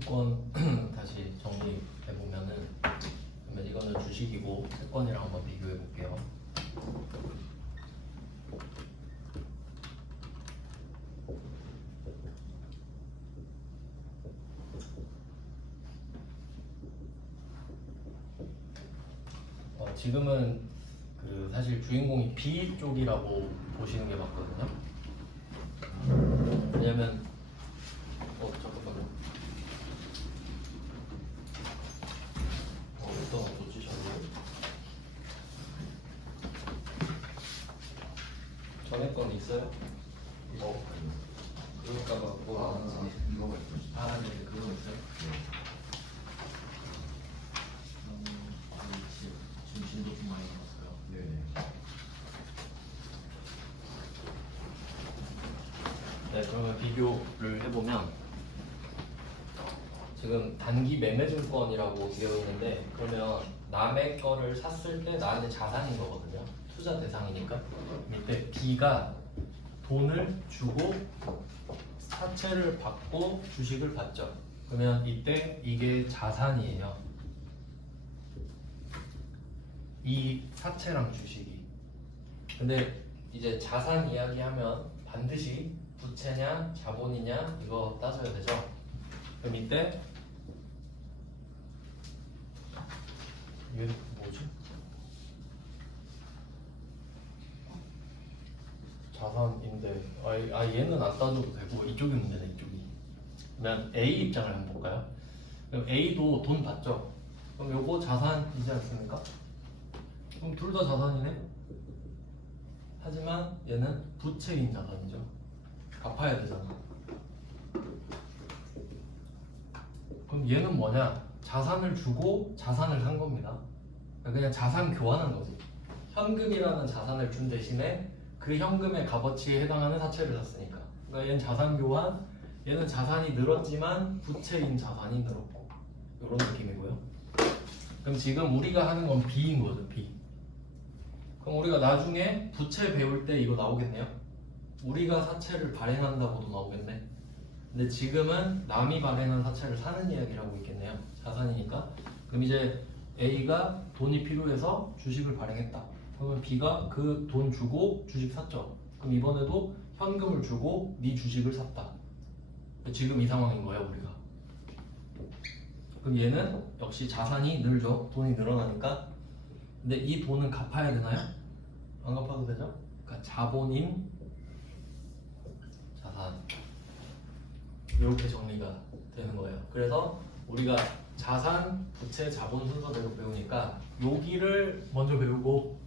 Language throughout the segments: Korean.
매매증권 다시 정리해 보면은, 그러면 이거는 주식이고 채권이랑 한번 비교해 볼게요. 지금은 그 사실 주인공이 B 쪽이라고 보시는 게 맞거든요. 왜냐면 잠깐만요. 어떤 거 놓치셨나요? 전에 건 있어요? 이거 그러니까 막 뭐가 나는지. 이거가 있어요. 아, 네, 그거 있어요. 지금 진도 좀 많이 남았어요. 네네. 네, 그러면 비교를 해보면 지금 단기 매매증권이라고 되어 있는데, 그러면 남의 거를 샀을 때 나한테 자산인 거거든요. 투자 대상이니까. 이때 B가 돈을 주고 사채를 받고 주식을 받죠. 그러면 이때 이게 자산이에요. 이 사채랑 주식이. 근데 이제 자산 이야기하면 반드시 부채냐 자본이냐 이거 따져야 되죠. 그럼 이때 얘 뭐지? 자산인데 얘는 안 따져도 되고 이쪽이 문제네. 이쪽이. 그러면 A 입장을 한번 볼까요? 그럼 A도 돈 받죠. 그럼 요거 자산이지 않습니까? 그럼 둘 다 자산이네. 하지만 얘는 부채인 자산이죠. 갚아야 되잖아. 그럼 얘는 뭐냐? 자산을 주고 자산을 산 겁니다. 그냥 자산 교환한 거지. 현금이라는 자산을 준 대신에 그 현금의 값어치에 해당하는 사채를 샀으니까. 그러니까 얘는 자산 교환, 얘는 자산이 늘었지만 부채인 자산이 늘었고, 이런 느낌이고요. 그럼 지금 우리가 하는 건 B인 거죠. B. 그럼 우리가 나중에 부채 배울 때 이거 나오겠네요. 우리가 사채를 발행한다고도 나오겠네. 근데 지금은 남이 발행한 사채를 사는 이야기라고 있겠네요. 자산이니까. 그럼 이제 A가 돈이 필요해서 주식을 발행했다. 그러면 B가 그 돈 주고 주식 샀죠. 그럼 이번에도 현금을 주고 네 주식을 샀다. 지금 이 상황인 거예요, 우리가. 그럼 얘는 역시 자산이 늘죠. 돈이 늘어나니까. 근데 이 돈은 갚아야 되나요? 안 갚아도 되죠? 그러니까 자본인 자산. 이렇게 정리가 되는 거예요. 그래서 우리가 자산, 부채, 자본 순서대로 배우니까 여기를 먼저 배우고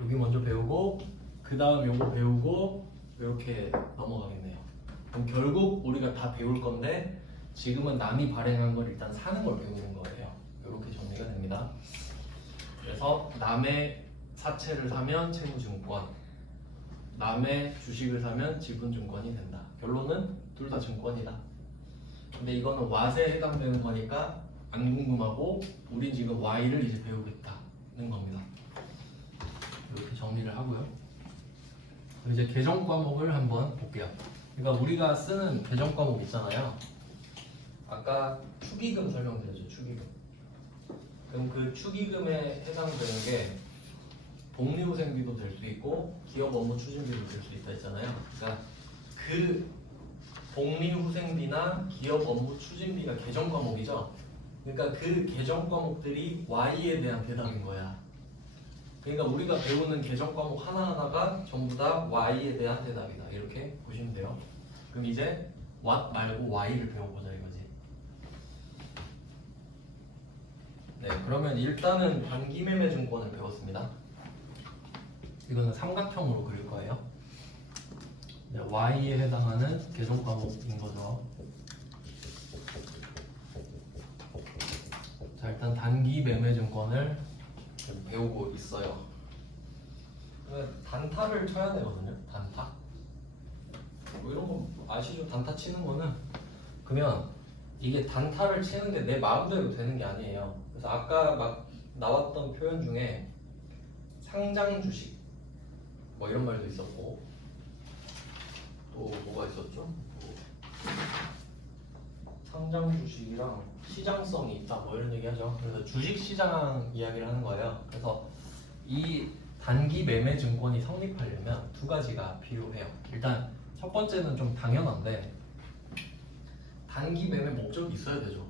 여기 먼저 배우고 그 다음 요거 배우고 이렇게 넘어가겠네요. 그럼 결국 우리가 다 배울 건데 지금은 남이 발행한 걸 일단 사는 걸 배우는 거예요. 이렇게 정리가 됩니다. 그래서 남의 사채를 사면 채무증권, 남의 주식을 사면 지분증권이 된다. 결론은 둘 다 증권이다. 근데 이거는 왓에 해당되는 거니까 안 궁금하고 우린 지금 Y를 이제 배우겠다는 겁니다. 이렇게 정리를 하고요. 그럼 이제 계정 과목을 한번 볼게요. 그러니까 우리가 쓰는 계정 과목 있잖아요. 아까 축의금 설명드렸죠. 축의금. 그럼 그 축의금에 해당되는 게 복리후생비도 될 수 있고 기업 업무 추진비도 될 수 있다 했잖아요. 그러니까 그 복리후생비나 기업 업무 추진비가 계정 과목이죠. 그러니까 그 계정 과목들이 Y에 대한 대답인 거야. 그러니까 우리가 배우는 계정 과목 하나하나가 전부 다 Y에 대한 대답이다. 이렇게 보시면 돼요. 그럼 이제 What 말고 Y를 배워보자 이거지. 네, 그러면 일단은 단기매매증권을 배웠습니다. 이거는 삼각형으로 그릴 거예요. 네, Y에 해당하는 계정 과목인 거죠. 자, 일단 단기 매매증권을 배우고 있어요. 단타를 쳐야 되거든요. 단타. 뭐 이런 거 아시죠? 단타 치는 거는 그러면 이게 단타를 치는 게 내 마음대로 되는 게 아니에요. 그래서 아까 막 나왔던 표현 중에 상장 주식 뭐 이런 말도 있었고 또 뭐가 있었죠? 상장 주식이랑 시장성이 있다 뭐 이런 얘기 하죠. 그래서 주식 시장 이야기를 하는 거예요. 그래서 이 단기 매매 증권이 성립하려면 두 가지가 필요해요. 일단 첫 번째는 좀 당연한데 단기 매매 목적이 있어야 되죠.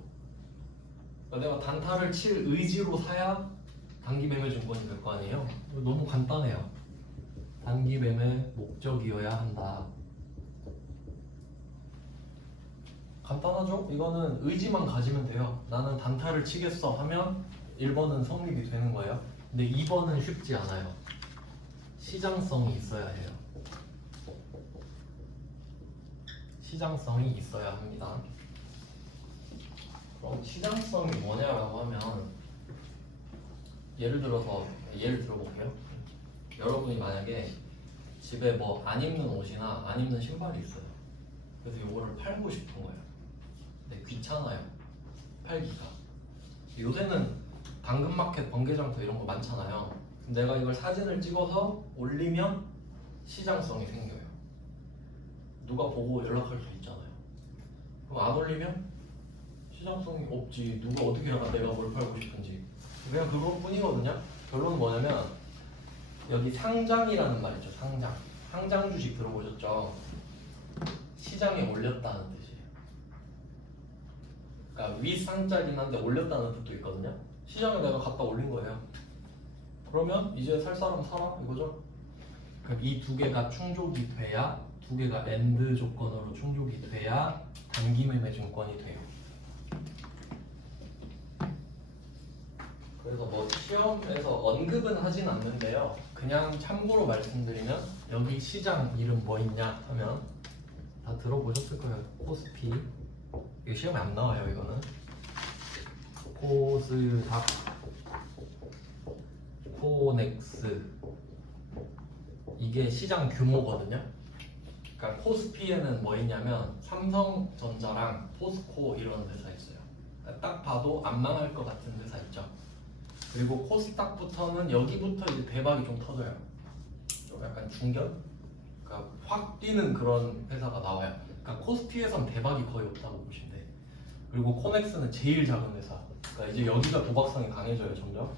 그러니까 내가 단타를 칠 의지로 사야 단기 매매 증권이 될 거 아니에요. 너무 간단해요. 단기 매매 목적이어야 한다. 간단하죠? 이거는 의지만 가지면 돼요. 나는 단타를 치겠어 하면 1번은 성립이 되는 거예요. 근데 2번은 쉽지 않아요. 시장성이 있어야 해요. 시장성이 있어야 합니다. 그럼 시장성이 뭐냐라고 하면 예를 들어볼게요. 여러분이 만약에 집에 뭐 안 입는 옷이나 안 입는 신발이 있어요. 그래서 이거를 팔고 싶은 거예요. 근데 귀찮아요. 팔기가. 요새는 당근마켓, 번개장터 이런 거 많잖아요. 내가 이걸 사진을 찍어서 올리면 시장성이 생겨요. 누가 보고 연락할 수 있잖아요. 그럼 안 올리면 시장성이 없지. 누가 어떻게 알아 내가 뭘 팔고 싶은지. 그냥 그것뿐이거든요. 결론은 뭐냐면 여기 상장이라는 말 있죠. 상장 주식 들어보셨죠? 시장에 올렸다는 뜻이에요. 그러니까 윗상자긴 한데 올렸다는 뜻도 있거든요. 시장에 내가 갖다 올린 거예요. 그러면 이제 살 사람 사라 이거죠. 그럼 이 두 개가 충족이 돼야, 두 개가 엔드 조건으로 충족이 돼야 단기 매매 증권이 돼요. 그래서 뭐 시험에서 언급은 하진 않는데요. 그냥 참고로 말씀드리면 여기 시장 이름 뭐 있냐 하면 다 들어보셨을 거예요. 코스피. 이거 시험에 안 나와요. 이거는 코스닥, 코넥스. 이게 시장 규모거든요. 그러니까 코스피에는 뭐 있냐면 삼성전자랑 포스코 이런 회사 있어요. 그러니까 딱 봐도 안 망할 것 같은 회사 있죠. 그리고 코스닥부터는 여기부터 이제 대박이 좀 터져요. 좀 약간 중견? 그러니까 확 뛰는 그런 회사가 나와요. 그러니까 코스피에선 대박이 거의 없다고 보시면 돼요. 그리고 코넥스는 제일 작은 회사. 그러니까 이제 여기가 도박성이 강해져요, 점점.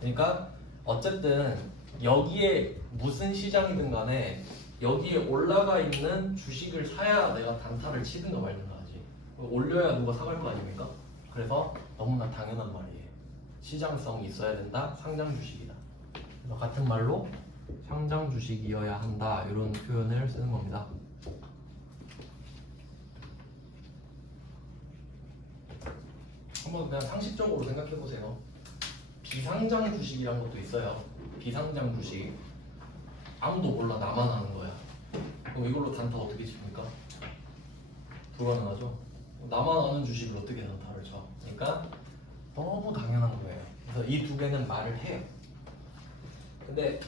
그러니까 어쨌든 여기에 무슨 시장이든 간에 여기에 올라가 있는 주식을 사야 내가 단타를 치든가 말든가 하지. 올려야 누가 사갈 거 아닙니까? 그래서 너무나 당연한 말이에요. 시장성이 있어야 된다. 상장 주식이다. 그래서 같은 말로 상장 주식이어야 한다. 이런 표현을 쓰는 겁니다. 한번 그냥 상식적으로 생각해 보세요. 비상장 주식이란 것도 있어요. 비상장 주식. 아무도 몰라. 나만 아는 거야. 그럼 이걸로 단타 어떻게 칩니까? 불가능하죠. 나만 아는 주식을 어떻게 단타를 쳐? 그러니까 너무 당연한 거예요. 그래서 이 두 개는 말을 해요. 근데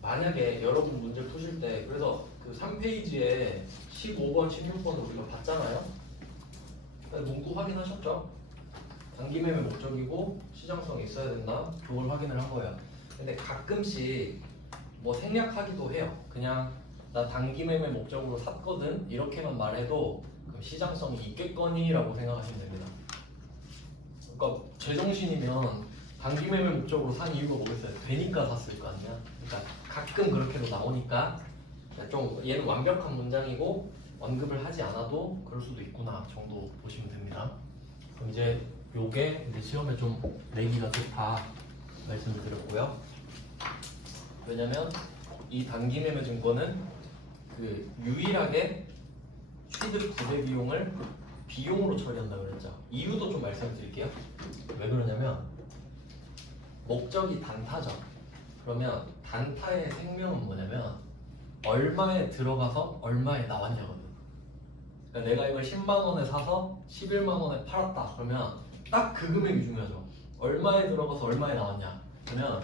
만약에 여러분 문제 푸실 때, 그래서 그 3페이지에 15번, 16번을 우리가 봤잖아요. 문구 확인하셨죠? 단기 매매 목적이고 시장성이 있어야 된다. 그걸 확인을 한 거예요. 근데 가끔씩 뭐 생략하기도 해요. 그냥 나 단기 매매 목적으로 샀거든 이렇게만 말해도 그럼 시장성이 있겠거니라고 생각하시면 됩니다. 그러니까 제정신이면 단기 매매 목적으로 산 이유가 뭐겠어요? 되니까 샀을 거 아니야. 그러니까 가끔 그렇게도 나오니까 좀 얘는 완벽한 문장이고 언급을 하지 않아도 그럴 수도 있구나 정도 보시면 됩니다. 그럼 이제 요게 이제 시험에 좀 내기가 좋다 말씀을 드렸고요. 왜냐면 이 단기 매매 증권은 그 유일하게 취득 부대 비용을 비용으로 처리한다고 그랬죠. 이유도 좀 말씀드릴게요. 왜 그러냐면 목적이 단타죠. 그러면 단타의 생명은 뭐냐면 얼마에 들어가서 얼마에 나왔냐거든. 그러니까 내가 이걸 10만 원에 사서 11만 원에 팔았다. 그러면 딱 그 금액이 중요하죠. 얼마에 들어가서 얼마에 나왔냐. 그러면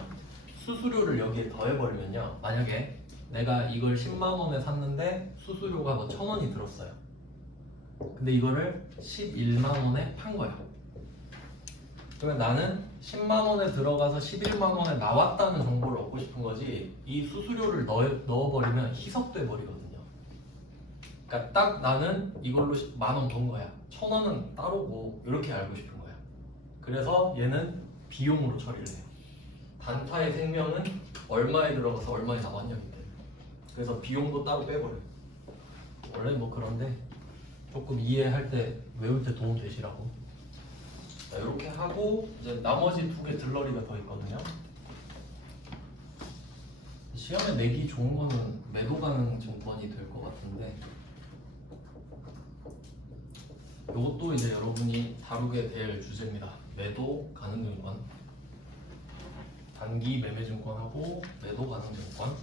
수수료를 여기에 더해버리면요. 만약에 내가 이걸 10만 원에 샀는데 수수료가 뭐 1,000원이 들었어요. 근데 이거를 11만 원에 판 거야. 그러면 나는 10만 원에 들어가서 11만 원에 나왔다는 정보를 얻고 싶은 거지 이 수수료를 넣어버리면 희석돼 버리거든요. 그러니까 딱 나는 이걸로 10,000원 번 거야. 1,000원은 따로고 이렇게 알고 싶은 거야. 그래서 얘는 비용으로 처리를 해요. 단타의 생명은 얼마에 들어가서 얼마에 나왔냐기 때문에. 그래서 비용도 따로 빼버려요. 원래 뭐 그런데 조금 이해할 때 외울 때 도움 되시라고. 자, 이렇게 하고 이제 나머지 2개 들러리가 더 있거든요. 시험에 내기 좋은 거는 매도 가능 증권이 될 것 같은데 이것도 이제 여러분이 다루게 될 주제입니다. 매도 가능 증권, 단기 매매 증권하고 매도 가능 증권.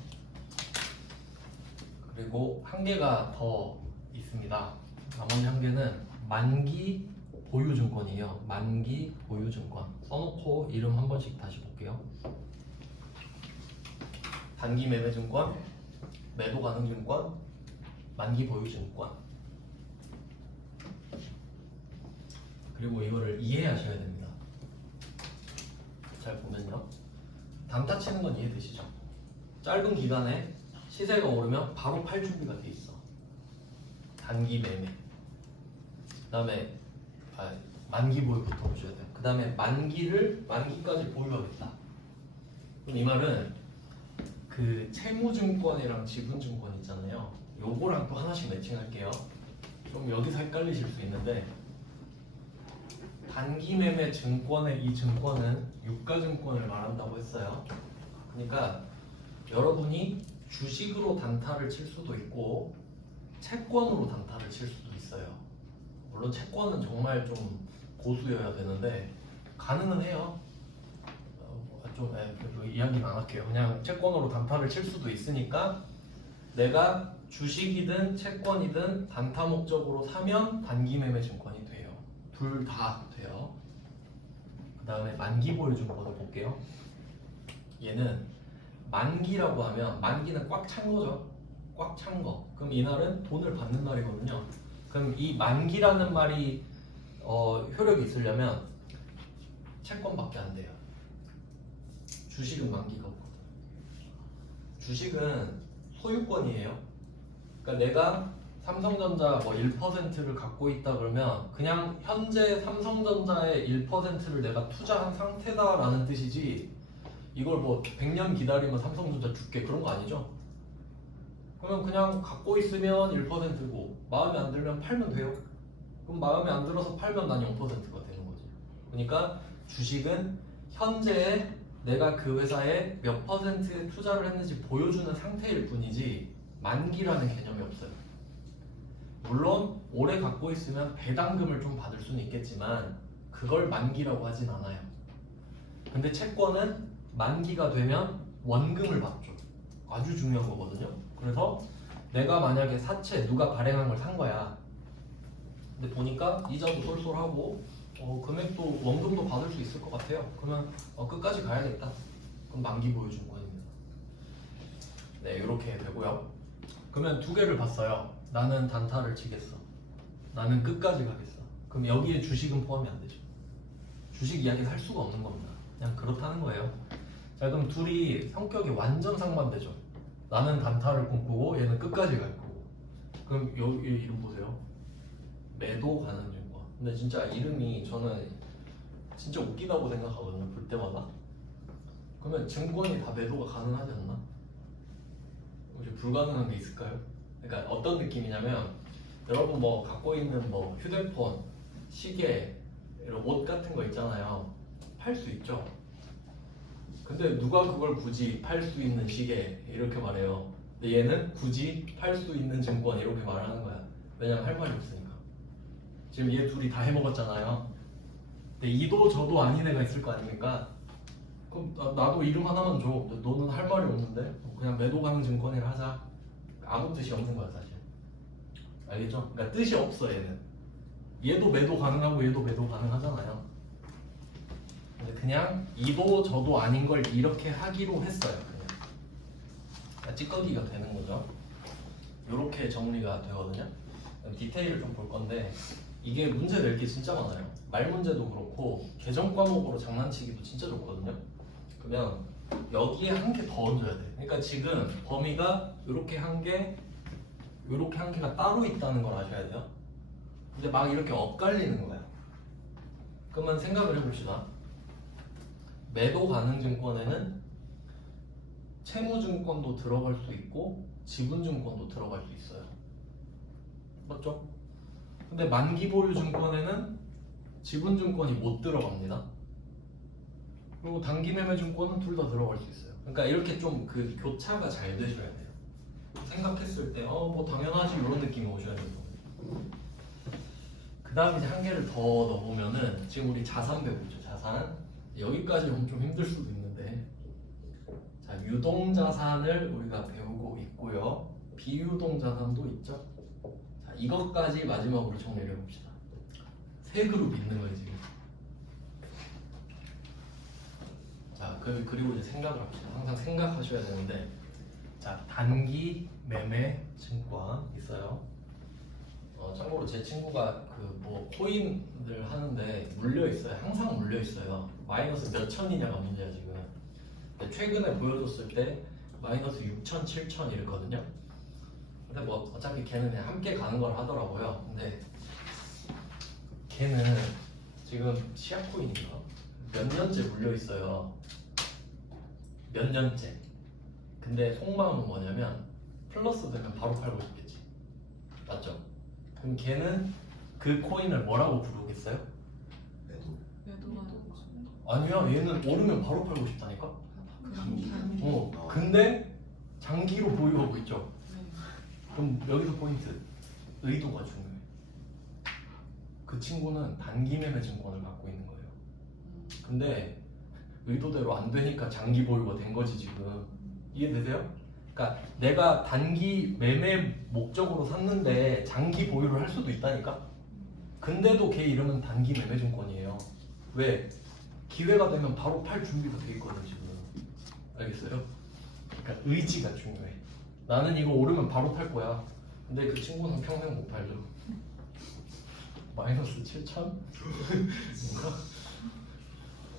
그리고 한 개가 더 있습니다. 나머지 한 개는 만기 보유 증권이에요. 만기 보유 증권. 써놓고 이름 한 번씩 다시 볼게요. 단기 매매 증권, 매도 가능 증권, 만기 보유 증권. 그리고 이거를 이해하셔야 됩니다. 잘 보면요. 단타 치는 건 이해되시죠? 짧은 기간에 시세가 오르면 바로 팔 준비가 돼 있어. 단기 매매. 그다음에 만기 보유부터 보셔야 돼요. 그다음에 만기까지 보유하겠다. 그럼 이 말은 그 채무증권이랑 지분증권 있잖아요. 요거랑 또 하나씩 매칭할게요. 좀 여기서 헷갈리실 수 있는데 단기 매매 증권의 이 증권은 유가증권을 말한다고 했어요. 그러니까 여러분이 주식으로 단타를 칠 수도 있고 채권으로 단타를 칠 수도 있어요. 물론 채권은 정말 좀 고수여야 되는데 가능은 해요. 좀 이야기는 안 할게요. 그냥 채권으로 단타를 칠 수도 있으니까 내가 주식이든 채권이든 단타 목적으로 사면 단기 매매 증권이 돼요. 둘 다 돼요. 그 다음에 만기 보유 증권을 볼게요. 얘는 만기라고 하면 만기는 꽉 찬 거죠. 꽉 찬 거. 그럼 이날은 돈을 받는 날이거든요. 그럼 이 만기라는 말이 효력이 있으려면 채권밖에 안 돼요. 주식은 만기가 없거든. 주식은 소유권이에요. 그러니까 내가 삼성전자 뭐 1%를 갖고 있다 그러면 그냥 현재 삼성전자의 1%를 내가 투자한 상태다라는 뜻이지 이걸 뭐 100년 기다리면 삼성전자 줄게 그런 거 아니죠? 그러면 그냥 갖고 있으면 1%고 마음에 안 들면 팔면 돼요. 그럼 마음에 안 들어서 팔면 난 0%가 되는 거지. 그러니까 주식은 현재의 내가 그 회사에 몇 %의 투자를 했는지 보여주는 상태일 뿐이지 만기라는 개념이 없어요. 물론 오래 갖고 있으면 배당금을 좀 받을 수는 있겠지만 그걸 만기라고 하진 않아요. 근데 채권은 만기가 되면 원금을 받죠. 아주 중요한 거거든요. 그래서 내가 만약에 사채 누가 발행한 걸 산 거야. 근데 보니까 이자도 쏠쏠하고 금액도 원금도 받을 수 있을 것 같아요. 그러면 끝까지 가야겠다. 그럼 만기 보유 증권입니다. 네, 이렇게 되고요. 그러면 2개를 봤어요. 나는 단타를 치겠어. 나는 끝까지 가겠어. 그럼 여기에 주식은 포함이 안 되죠. 주식 이야기는 할 수가 없는 겁니다. 그냥 그렇다는 거예요. 자, 그럼 둘이 성격이 완전 상반되죠. 나는 단타를 꿈꾸고 얘는 끝까지 갈 거고. 그럼 여기 이름 보세요. 매도 가능 증권. 근데 진짜 이름이 저는 진짜 웃기다고 생각하거든요. 볼 때마다. 그러면 증권이 다 매도가 가능하지 않나? 혹시 불가능한 게 있을까요? 그러니까 어떤 느낌이냐면 여러분 뭐 갖고 있는 뭐 휴대폰, 시계, 이런 옷 같은 거 있잖아요. 팔 수 있죠. 근데 누가 그걸 굳이 팔 수 있는 시계 이렇게 말해요. 근데 얘는 굳이 팔 수 있는 증권 이렇게 말하는 거야. 왜냐면 할 말이 없으니까. 지금 얘 둘이 다 해먹었잖아요. 근데 이도 저도 아닌 애가 있을 거 아닙니까? 그럼 나도 이름 하나만 줘. 너는 할 말이 없는데 그냥 매도 가능 증권이라 하자. 아무 뜻이 없는 거야 사실. 알겠죠? 그러니까 뜻이 없어 얘는. 얘도 매도 가능하고 얘도 매도 가능하잖아요. 그냥 이도 저도 아닌 걸 이렇게 하기로 했어요. 그냥 찌꺼기가 되는 거죠. 이렇게 정리가 되거든요. 디테일을 좀 볼 건데 이게 문제 낼 게 진짜 많아요. 말 문제도 그렇고 계정 과목으로 장난치기도 진짜 좋거든요. 그러면 여기에 한 개 더 얹어야 돼. 그러니까 지금 범위가 이렇게 한 개, 이렇게 한 개가 따로 있다는 걸 아셔야 돼요. 근데 막 이렇게 엇갈리는 거야. 그러면 생각을 해봅시다. 매도 가능 증권에는 채무증권도 들어갈 수 있고 지분증권도 들어갈 수 있어요. 맞죠? 근데 만기보유 증권에는 지분증권이 못 들어갑니다. 그리고 단기매매증권은 둘 다 들어갈 수 있어요. 그러니까 이렇게 좀 그 교차가 잘 되셔야 돼요. 생각했을 때 뭐 당연하지 이런 느낌이 오셔야 돼요. 그 다음 이제 한 개를 더 넣어보면은 지금 우리 자산 배우고 있죠. 자산 여기까지 오면 좀 힘들 수도 있는데 자 유동자산을 우리가 배우고 있고요. 비유동자산도 있죠. 자 이것까지 마지막으로 정리를 해봅시다. 세 그룹 있는 거예요 지금. 자 그리고 이제 생각을 합시다. 항상 생각하셔야 되는데 자 단기 매매 증권 있어요. 참고로 제 친구가 그 뭐 코인을 하는데 물려 있어요. 항상 물려 있어요. 마이너스 몇 천이냐가 문제야 지금. 근데 최근에 보여줬을 때 마이너스 6천, 7천 이랬거든요. 근데 뭐 어차피 걔는 그냥 함께 가는 걸 하더라고요. 근데 걔는 지금 시아 코인인가 몇 년째 물려 있어요. 몇 년째. 근데 속마음은 뭐냐면 플러스 되면 바로 팔고 싶겠지. 맞죠? 그럼 걔는 그 코인을 뭐라고 부르겠어요? 아니야 얘는 오르면 바로 팔고 싶다니까? 근데 장기로 보유하고 있죠? 그럼 여기서 포인트 의도가 중요해. 그 친구는 단기 매매 증권을 갖고 있는 거예요. 근데 의도대로 안 되니까 장기 보유가 된 거지 지금. 이해되세요? 그러니까 내가 단기 매매 목적으로 샀는데 장기 보유를 할 수도 있다니까? 근데도 걔 이름은 단기 매매 증권이에요. 왜? 기회가 되면 바로 팔 준비가 돼 있거든 지금. 알겠어요? 그러니까 의지가 중요해. 나는 이거 오르면 바로 팔 거야. 근데 그 친구는 평생 못 팔죠. 마이너스 7천?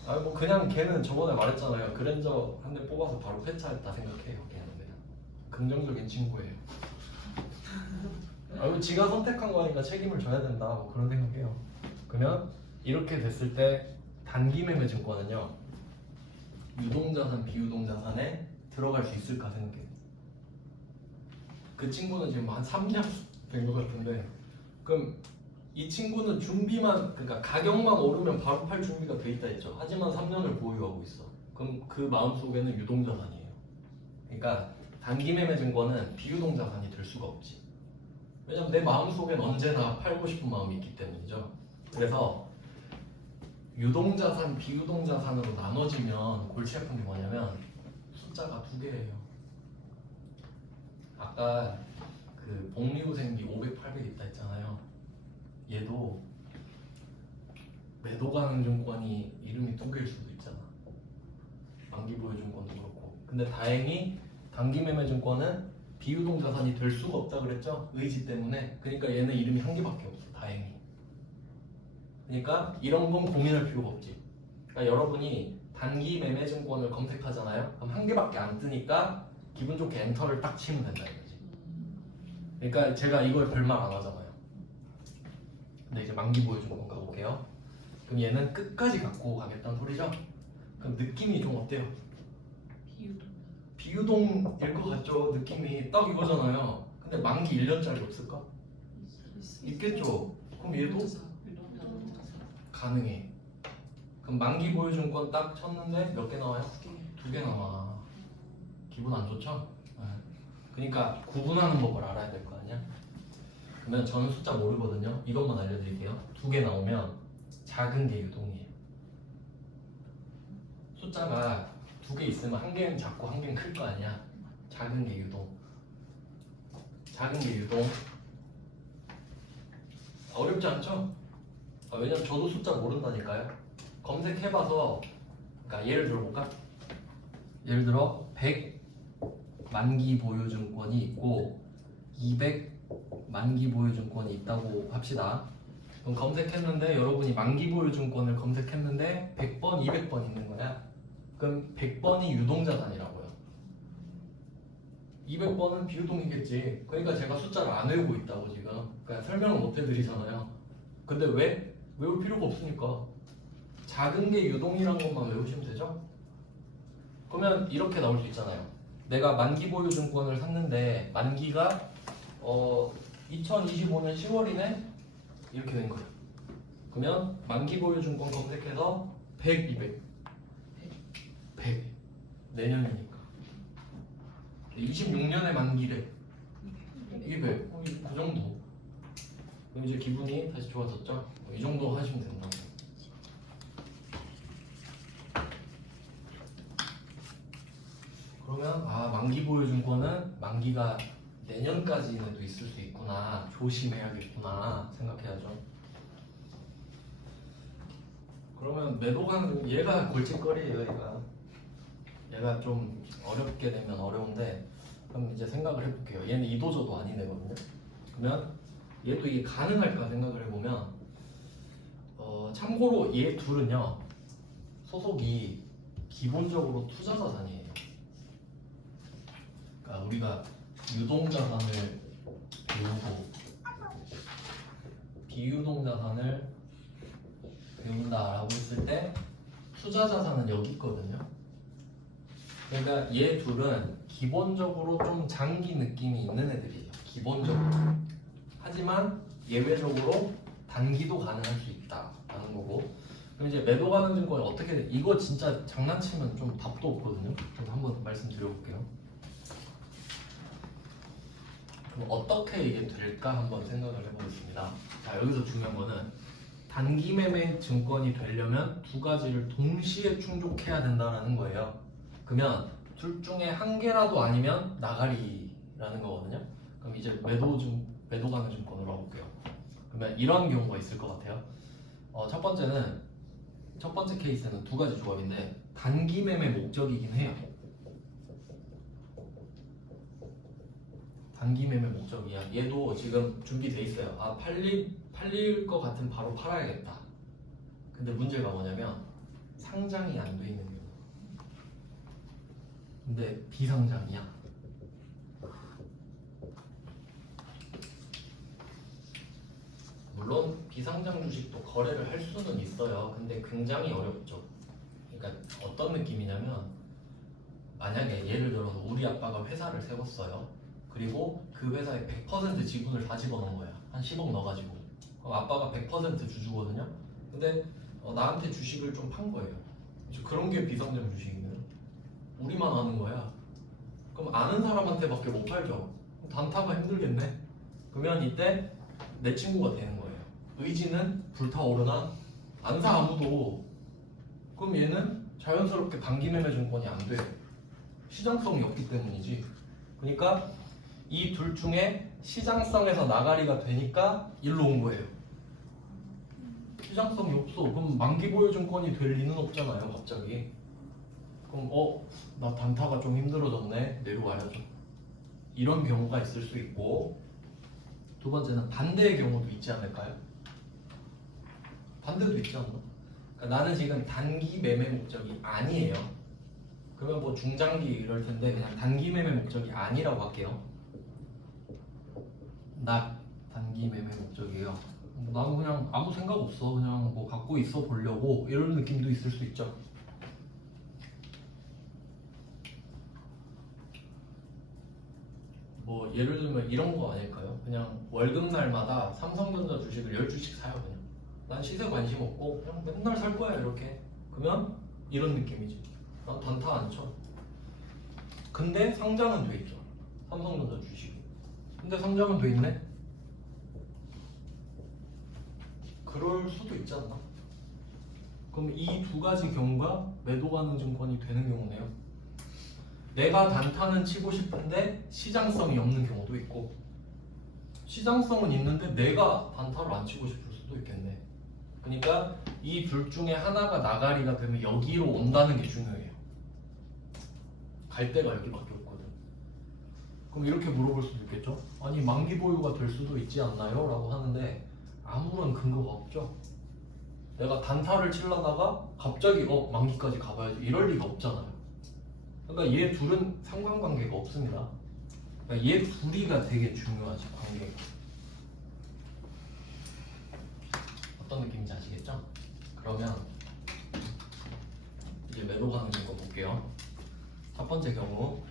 뭐 그냥 걔는 저번에 말했잖아요. 그랜저 한 대 뽑아서 바로 폐차했다 생각해요. 걔는 그냥 긍정적인 친구예요. 지가 선택한 거니까 책임을 져야 된다. 뭐 그런 생각해요. 그러면 이렇게 됐을 때 단기 매매 증권은요. 유동자산, 비유동자산에 들어갈 수 있을까 생각해요. 그 친구는 지금 한 3년 된 것 같은데 그럼 이 친구는 준비만 그러니까 가격만 오르면 바로 팔 준비가 돼 있다 했죠. 하지만 3년을 보유하고 있어. 그럼 그 마음 속에는 유동자산이에요. 그러니까 단기 매매 증권은 비유동자산이 될 수가 없지. 왜냐면 내 마음 속엔 언제나 팔고 싶은 마음이 있기 때문이죠. 그래서 유동자산, 비유동자산으로 나눠지면 골치 아픈 게 뭐냐면 숫자가 두 개예요. 아까 그 복리후생비 500, 800 있다 했잖아요. 얘도 매도 가능 증권이 이름이 두 개일 수도 있잖아. 만기보유 증권도 그렇고. 근데 다행히 단기 매매 증권은 비유동 자산이 될 수가 없다 그랬죠? 의지 때문에. 그러니까 얘는 이름이 한 개밖에 없어. 다행히. 그러니까 이런 건 고민할 필요가 없지. 그러니까 여러분이 단기 매매 증권을 검색하잖아요. 그럼 한 개밖에 안 뜨니까 기분 좋게 엔터를 딱 치면 된다 이거지. 그러니까 제가 이걸 별말 안 하잖아요. 근데 이제 만기 보여주는 가볼게요. 그럼 얘는 끝까지 갖고 가겠다는 소리죠? 그럼 느낌이 좀 어때요? 비유동일 것 같죠? 느낌이 딱 이거잖아요. 근데 만기 1년짜리 없을까? 있겠죠? 그럼 얘도 가능해. 그럼 만기 보유증권 딱 쳤는데 몇 개 나와요? 두 개 나와. 기분 안 좋죠? 네. 그러니까 구분하는 법을 알아야 될 거 아니야? 그러면 저는 숫자 모르거든요. 이것만 알려드릴게요. 두 개 나오면 작은 게 유동이에요. 숫자가 두 개 있으면 한 개는 작고 한 개는 클 거 아니야. 작은 게 유동. 작은 게 유동. 어렵지 않죠? 왜냐면 저도 숫자 모른다니까요. 검색해봐서 그러니까 예를 들어볼까? 예를 들어 100 만기 보유증권이 있고 200 만기 보유증권이 있다고 합시다. 그럼 검색했는데 여러분이 만기 보유증권을 검색했는데 100번, 200번 있는 거야. 그럼 100번이 유동자산이라고요. 200번은 비유동이겠지. 그러니까 제가 숫자를 안 외우고 있다고 지금. 그러니까 설명을 못 해드리잖아요. 근데 왜? 외울 필요가 없으니까. 작은 게 유동이란 것만 외우시면 되죠? 그러면 이렇게 나올 수 있잖아요. 내가 만기 보유 증권을 샀는데 만기가 2025년 10월이네? 이렇게 된 거예요. 그러면 만기 보유 증권 검색해서 100, 200. 100. 내년이니까. 26년에 만기래. 200. 그 정도. 그럼 이제 기분이 다시 좋아졌죠? 이 정도 하시면 된다. 그러면 만기 보유 증권은 만기가 내년까지는 또 있을 수 있구나. 조심해야겠구나 생각해야죠. 그러면 매도가는 얘가 골칫거리예요. 얘가 좀 어렵게 되면 어려운데 그럼 이제 생각을 해볼게요. 얘는 이도저도 아닌 애거든요. 그러면 얘도 이게 가능할까 생각을 해보면 참고로 얘 둘은요 소속이 기본적으로 투자자산이에요. 그러니까 우리가 유동자산을 배우고 비유동자산을 배운다라고 했을 때 투자자산은 여기 있거든요. 그러니까 얘 둘은 기본적으로 좀 장기 느낌이 있는 애들이에요. 기본적으로. 하지만 예외적으로 단기도 가능할 수 있다라는 거고. 그럼 이제 매도 가능 증권이 어떻게 돼? 이거 진짜 장난치면 좀 답도 없거든요. 그래서 한번 말씀드려볼게요. 그럼 어떻게 이게 될까 한번 생각을 해보겠습니다. 자, 여기서 중요한 거는 단기 매매 증권이 되려면 두 가지를 동시에 충족해야 된다는 거예요. 그러면 둘 중에 한 개라도 아니면 나가리라는 거거든요. 그럼 이제 매도 가능 증권으로 가볼게요. 그러면 이런 경우가 있을 것 같아요. 첫 번째 케이스는 두 가지 조합인데 단기 매매 목적이긴 해요. 단기 매매 목적이야. 얘도 지금 준비돼 있어요. 팔릴 것 같으면 바로 팔아야겠다. 근데 문제가 뭐냐면 상장이 안 돼 있는 경우. 근데 비상장이야. 물론 비상장 주식도 거래를 할 수는 있어요. 근데 굉장히 어렵죠. 그러니까 어떤 느낌이냐면 만약에 예를 들어서 우리 아빠가 회사를 세웠어요. 그리고 그 회사에 100% 지분을 다 집어넣은 거야. 한 10억 넣어가지고. 그럼 아빠가 100% 주주거든요. 근데 나한테 주식을 좀 판 거예요. 그런 게 비상장 주식이면 우리만 아는 거야. 그럼 아는 사람한테밖에 못 팔죠. 단타가 힘들겠네. 그러면 이때 내 친구가 되는 거예요. 의지는 불타오르나 안 사 아무도. 그럼 얘는 자연스럽게 단기 매매 증권이 안 돼. 시장성이 없기 때문이지. 그러니까 이 둘 중에 시장성에서 나가리가 되니까 일로 온 거예요. 시장성이 없어. 그럼 만기 보유 증권이 될 리는 없잖아요, 갑자기. 그럼 나 단타가 좀 힘들어졌네. 내려와야죠. 이런 경우가 있을 수 있고, 두 번째는 반대의 경우도 있지 않을까요? 반대도 있지 않나? 그러니까 나는 지금 단기 매매 목적이 아니에요. 그러면 뭐 중장기 이럴 텐데 그냥 단기 매매 목적이 아니라고 할게요. 나 단기 매매 목적이에요. 나는 그냥 아무 생각 없어. 그냥 뭐 갖고 있어 보려고 이런 느낌도 있을 수 있죠. 뭐 예를 들면 이런 거 아닐까요? 그냥 월급날마다 삼성전자 주식을 10주씩 사요. 그냥 난 시세 관심 없고 그냥 맨날 살 거야 이렇게. 그러면 이런 느낌이지. 난 단타 안 쳐. 근데 상장은 돼 있죠. 삼성전자 주식이. 근데 상장은 돼 있네? 그럴 수도 있지 않나? 그럼 이 두 가지 경우가 매도 가능 증권이 되는 경우네요. 내가 단타는 치고 싶은데 시장성이 없는 경우도 있고, 시장성은 있는데 내가 단타를 안 치고 싶을 수도 있겠네. 그러니까 이 둘 중에 하나가 나가리가 되면 여기로 온다는 게 중요해요. 갈 데가 여기밖에 없거든. 그럼 이렇게 물어볼 수도 있겠죠? 아니 만기 보유가 될 수도 있지 않나요? 라고 하는데 아무런 근거가 없죠. 내가 단타를 치려다가 갑자기 만기까지 가봐야지 이럴 리가 없잖아요. 그러니까 얘 둘은 상관관계가 없습니다. 그러니까 얘 둘이가 되게 중요하지 관계가. 어떤 느낌인지 아시겠죠? 그러면 이제 매도 가는 거 볼게요. 첫 번째 경우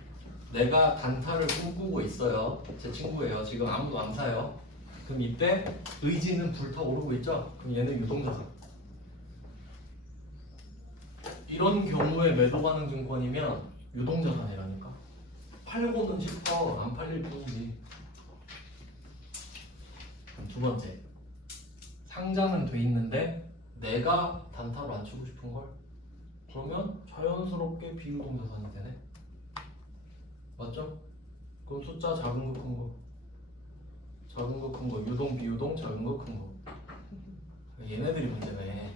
내가 단타를 꿈꾸고 있어요. 제 친구예요. 지금 아무도 안 사요. 그럼 이때 의지는 불타오르고 있죠? 그럼 얘는 유동자산. 이런 경우에 매도 가능 증권이면 유동자산이라니까. 팔고는 싶어. 안 팔릴 뿐이지. 그럼 두 번째, 상장은 돼 있는데 내가 단타로 안 치고 싶은 걸? 그러면 자연스럽게 비유동자산이 되네. 맞죠? 그럼 숫자 작은 거 큰 거, 작은 거 큰 거, 유동 비유동 작은 거 큰 거. 얘네들이 문제네.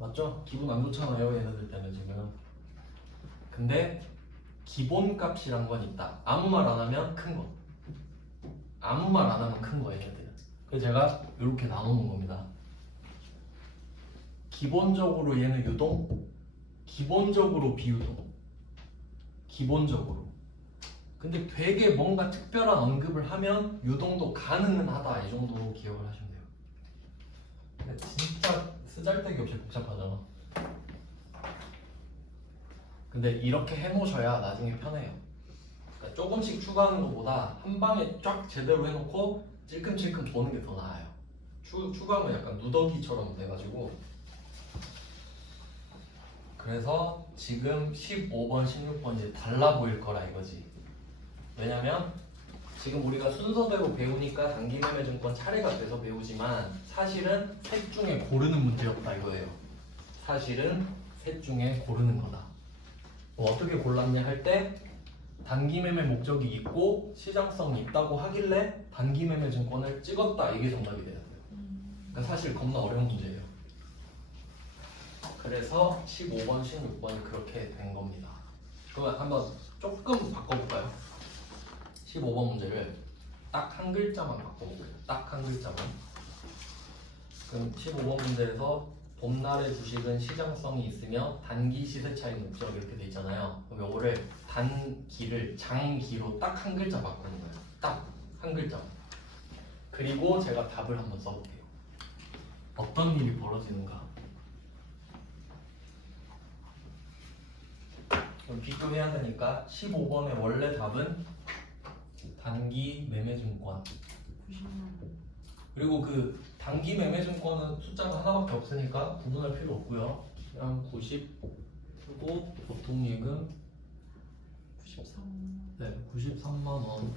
맞죠? 기분 안 좋잖아요 얘네들 때문에 지금. 근데 기본값이란 건 있다. 아무 말 안 하면 큰 거, 아무 말 안 하면 큰 거 얘네들. 그래서 제가 이렇게 나누는 겁니다. 기본적으로 얘는 유동, 기본적으로 비유동, 기본적으로. 근데 되게 뭔가 특별한 언급을 하면 유동도 가능은 하다. 이 정도로 기억을 하시면 돼요. 근데 진짜 쓰잘데기 없이 복잡하잖아. 근데 이렇게 해놓으셔야 나중에 편해요. 그러니까 조금씩 추가하는 것보다 한 방에 쫙 제대로 해놓고 찔끔찔끔 보는 게 더 나아요. 추가하면 약간 누더기처럼 돼가지고. 그래서 지금 15번, 16번 이제 달라 보일 거라 이거지. 왜냐면 지금 우리가 순서대로 배우니까 단기매매증권 차례가 돼서 배우지만 사실은 셋 중에 고르는 문제였다 이거예요. 사실은 셋 중에 고르는 거다. 뭐 어떻게 골랐냐 할 때 단기매매 목적이 있고 시장성이 있다고 하길래 단기매매증권을 찍었다. 이게 정답이 돼야 돼요. 그러니까 사실 겁나 어려운 문제예요. 그래서 15번, 16번이 그렇게 된 겁니다. 그럼 한번 조금 바꿔볼까요? 15번 문제를 딱 한 글자만 바꿔볼게요. 딱 한 글자만. 그럼 15번 문제에서 봄날의 주식은 시장성이 있으며 단기 시세 차익 목적 이렇게 돼 있잖아요. 그럼 요거를 단기를 장기로 딱 한 글자 바꾸는 거예요. 딱 한 글자. 그리고 제가 답을 한번 써볼게요. 어떤 일이 벌어지는가? 그럼 비교해야 되니까 15번의 원래 답은 단기 매매증권. 그리고 그 단기 매매증권은 숫자가 하나밖에 없으니까 구분할 필요 없고요. 그냥 90 쓰고 보통예금 93만 원.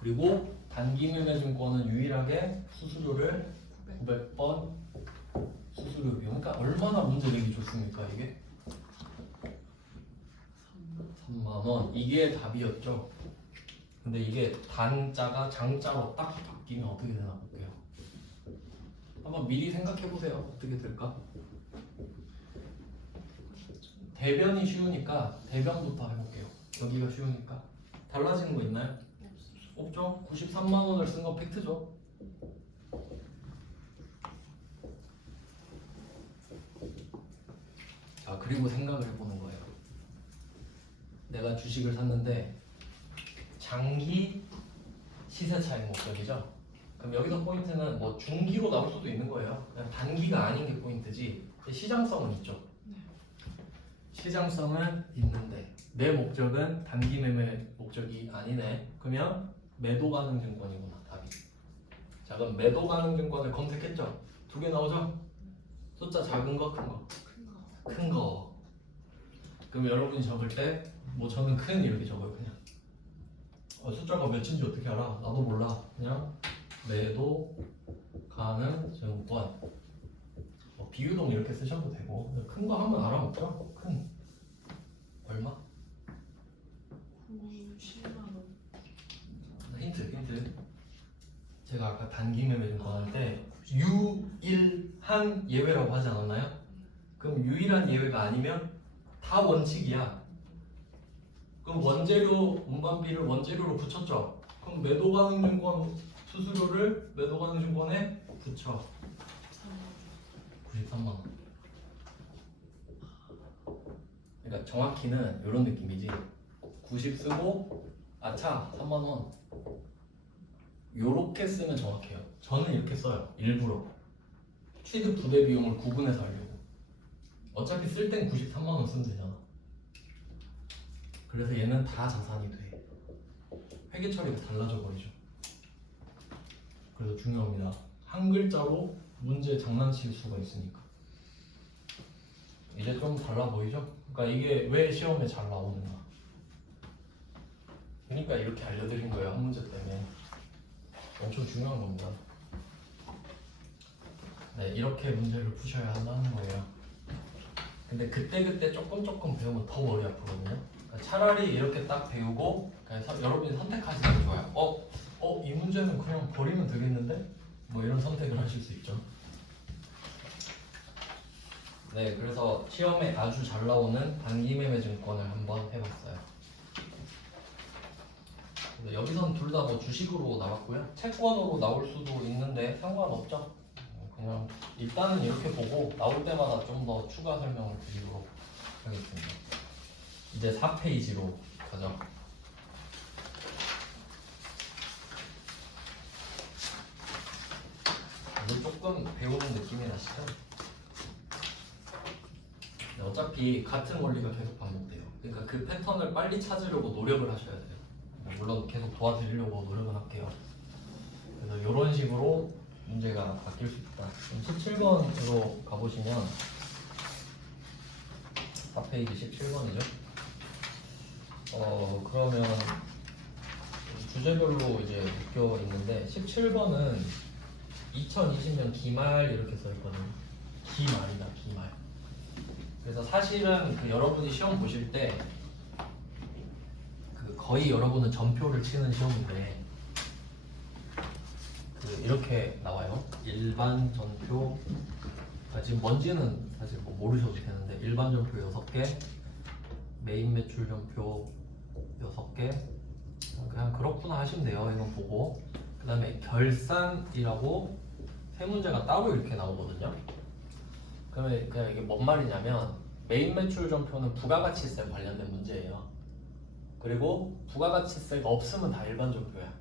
그리고 단기 매매증권은 유일하게 수수료를 900번 수수료 비용. 그러니까 얼마나 문제 내기 좋습니까 이게? 3만 원. 이게 답이었죠. 근데 이게 단자가 장자로 딱 바뀌면 어떻게 되나 볼게요. 한번 미리 생각해 보세요. 어떻게 될까? 대변이 쉬우니까 대변부터 해볼게요. 여기가 쉬우니까. 달라지는 거 있나요? 없죠? 93만 원을 쓴 건 팩트죠. 자, 그리고 생각을 해보는 거예요. 내가 주식을 샀는데 장기 시세 차익 목적이죠. 그럼 여기서 포인트는 뭐 중기로 나올 수도 있는 거예요. 그냥 단기가 아닌 게 포인트지. 시장성은 있죠. 시장성은 있는데 내 목적은 단기 매매 목적이 아니네. 그러면 매도 가능 증권이구나 답이. 자, 그럼 매도 가능 증권을 검색했죠. 두 개 나오죠. 숫자 작은 거, 큰 거. 큰 거. 그럼 여러분이 적을 때 뭐 저는 큰 이렇게 적어요. 그냥 숫자가 몇인지 어떻게 알아? 나도 몰라. 그냥 매도 가능 증권. 비유동 이렇게 쓰셔도 되고 큰 거 하면 알아먹죠? 큰 얼마? 10만 원. 힌트. 제가 아까 단기 매매 증권 할 때 유일한 예외라고 하지 않았나요? 그럼 유일한 예외가 아니면 다 원칙이야. 그럼 원재료 운반비를 원재료로 붙였죠. 그럼 매도 가능 증권 수수료를 매도 가능 증권에 붙여. 93만 원. 그러니까 정확히는 이런 느낌이지. 90 쓰고 아차 3만원 요렇게 쓰면 정확해요. 저는 이렇게 써요. 일부러 취득 부대 비용을 구분해서 하려고. 어차피 쓸 땐 93만원 쓰면 되잖아. 그래서 얘는 다 자산이 돼. 회계 처리가 달라져 버리죠. 그래서 중요합니다. 한 글자로 문제 장난칠 수가 있으니까. 이제 좀 달라 보이죠? 그러니까 이게 왜 시험에 잘 나오는가. 그러니까 이렇게 알려드린 거예요. 한 문제 때문에. 엄청 중요한 겁니다. 네, 이렇게 문제를 푸셔야 한다는 거예요. 근데 그때그때 조금 배우면 더 머리 아프거든요. 그러니까 차라리 이렇게 딱 배우고 그냥 여러분이 선택하시는 게 좋아요. 이 문제는 그냥 버리면 되겠는데? 뭐 이런 선택을 하실 수 있죠. 네, 그래서 시험에 아주 잘 나오는 단기매매 증권을 한번 해봤어요. 근데 여기선 둘 다 뭐 주식으로 나왔고요. 채권으로 나올 수도 있는데 상관없죠. 그냥 일단은 이렇게 보고 나올 때마다 좀 더 추가 설명을 드리도록 하겠습니다. 이제 4페이지로 가죠. 이제 조금 배우는 느낌이 나시죠? 어차피 같은 원리가 계속 반복돼요. 그러니까 그 패턴을 빨리 찾으려고 노력을 하셔야 돼요. 물론 계속 도와드리려고 노력은 할게요. 그래서 이런 식으로 문제가 바뀔 수 있다. 17번으로 가보시면 4페이지 17번이죠. 그러면 주제별로 이제 묶여 있는데 17번은 2020년 기말 이렇게 써 있거든요. 기말이다, 기말. 그래서 사실은 그 여러분이 시험 보실 때 그 거의 여러분은 전표를 치는 시험인데 그 이렇게 나와요. 일반 전표. 지금 뭔지는 사실 뭐 모르셔도 되는데 일반 전표 6개, 메인 매출 전표 6개. 그냥 그렇구나 하시면 돼요. 이건 보고. 그 다음에 결산이라고 세 문제가 따로 이렇게 나오거든요. 그러면 그냥 이게 뭔 말이냐면 메인 매출 전표는 부가가치세 관련된 문제예요. 그리고 부가가치세가 없으면 다 일반 전표야.